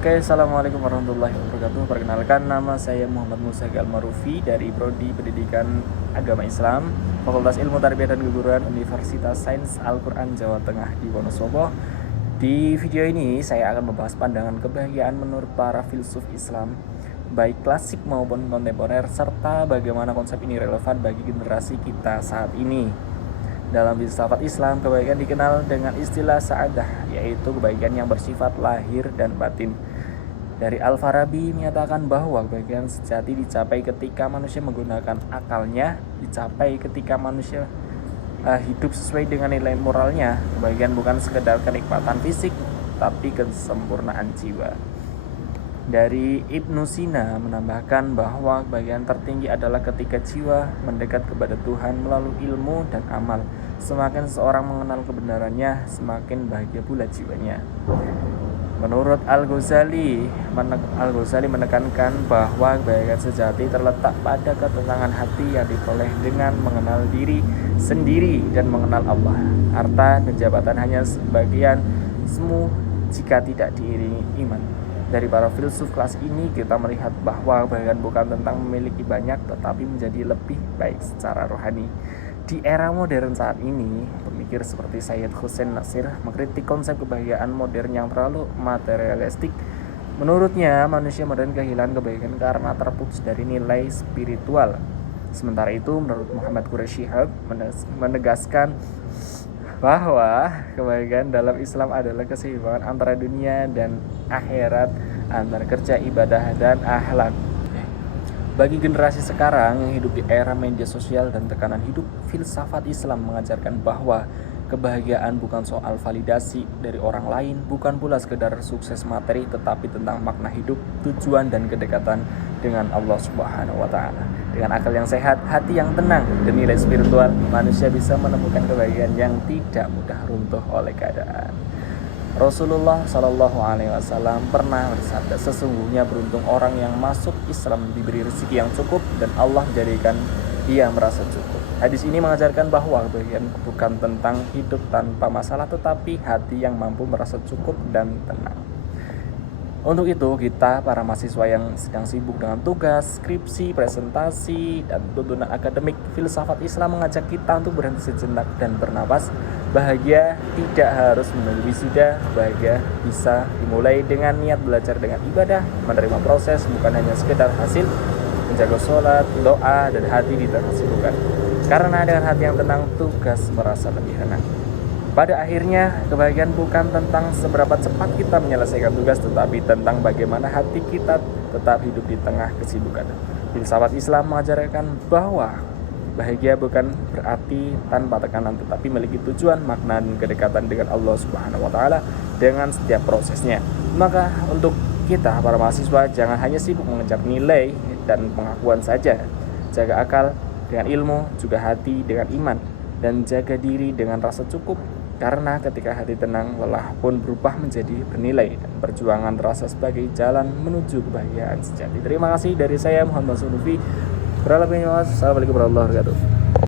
Oke, assalamualaikum warahmatullahi wabarakatuh. Perkenalkan, nama saya Muhammad Musa Galmarufi dari Prodi Pendidikan Agama Islam, Fakultas Ilmu Tarbiyah dan Keguruan Universitas Sains Al-Quran Jawa Tengah di Wonosobo. Di video ini saya akan membahas pandangan kebahagiaan menurut para filsuf Islam, baik klasik maupun kontemporer, serta bagaimana konsep ini relevan bagi generasi kita saat ini. Dalam filsafat Islam, kebahagiaan dikenal dengan istilah sa'adah, yaitu kebahagiaan yang bersifat lahir dan batin. Dari Al-Farabi menyatakan bahwa kebahagiaan sejati dicapai ketika manusia menggunakan akalnya, dicapai ketika manusia hidup sesuai dengan nilai moralnya. Kebahagiaan bukan sekedar kenikmatan fisik, tapi kesempurnaan jiwa. Dari Ibnu Sina menambahkan bahwa kebahagiaan tertinggi adalah ketika jiwa mendekat kepada Tuhan melalui ilmu dan amal. Semakin seseorang mengenal kebenarannya, semakin bahagia pula jiwanya. Menurut Al-Ghazali menekankan bahwa kebahagiaan sejati terletak pada ketenangan hati yang diperoleh dengan mengenal diri sendiri dan mengenal Allah. Harta dan jabatan hanya sebagian semu jika tidak diiringi iman. Dari para filsuf kelas ini kita melihat bahwa kebahagiaan bukan tentang memiliki banyak, tetapi menjadi lebih baik secara rohani. Di era modern saat ini, pemikir seperti Sayyid Hussein Nasir mengkritik konsep kebahagiaan modern yang terlalu materialistik. Menurutnya, manusia modern kehilangan kebahagiaan karena terputus dari nilai spiritual. Sementara itu, menurut Muhammad Quraisy Shihab menegaskan bahwa kebahagiaan dalam Islam adalah keseimbangan antara dunia dan akhirat, antara kerja, ibadah, dan akhlak. Bagi generasi sekarang yang hidup di era media sosial dan tekanan hidup, filsafat Islam mengajarkan bahwa kebahagiaan bukan soal validasi dari orang lain, bukan pula sekedar sukses materi, tetapi tentang makna hidup, tujuan, dan kedekatan dengan Allah Subhanahu wa Ta'ala. Dengan akal yang sehat, hati yang tenang, dan nilai spiritual, manusia bisa menemukan kebahagiaan yang tidak mudah runtuh oleh keadaan. Rasulullah Shallallahu Alaihi Wasallam pernah bersabda, sesungguhnya beruntung orang yang masuk Islam diberi rezeki yang cukup dan Allah jadikan dia merasa cukup. Hadis ini mengajarkan bahwa kebahagiaan bukan tentang hidup tanpa masalah, tetapi hati yang mampu merasa cukup dan tenang. Untuk itu, kita para mahasiswa yang sedang sibuk dengan tugas, skripsi, presentasi, dan tuntunan akademik, filsafat Islam mengajak kita untuk berhenti sejenak dan bernapas. Bahagia tidak harus menunggu wisuda, bahagia bisa dimulai dengan niat belajar dengan ibadah, menerima proses bukan hanya sekedar hasil, menjaga sholat, doa, dan hati di tengah kesibukan. Karena dengan hati yang tenang, tugas merasa lebih tenang. Pada akhirnya, kebahagiaan bukan tentang seberapa cepat kita menyelesaikan tugas, tetapi tentang bagaimana hati kita tetap hidup di tengah kesibukan. Filsafat Islam mengajarkan bahwa bahagia bukan berarti tanpa tekanan, tetapi memiliki tujuan, makna, dan kedekatan dengan Allah Subhanahu wa Ta'ala dengan setiap prosesnya. Maka untuk kita para mahasiswa jangan hanya sibuk mengejar nilai dan pengakuan saja. Jaga akal dengan ilmu, juga hati dengan iman, dan jaga diri dengan rasa cukup. Karena ketika hati tenang, lelah pun berubah menjadi bernilai, dan perjuangan terasa sebagai jalan menuju kebahagiaan sejati. Terima kasih dari saya Muhammad Sunufi. Assalamualaikum warahmatullahi wabarakatuh.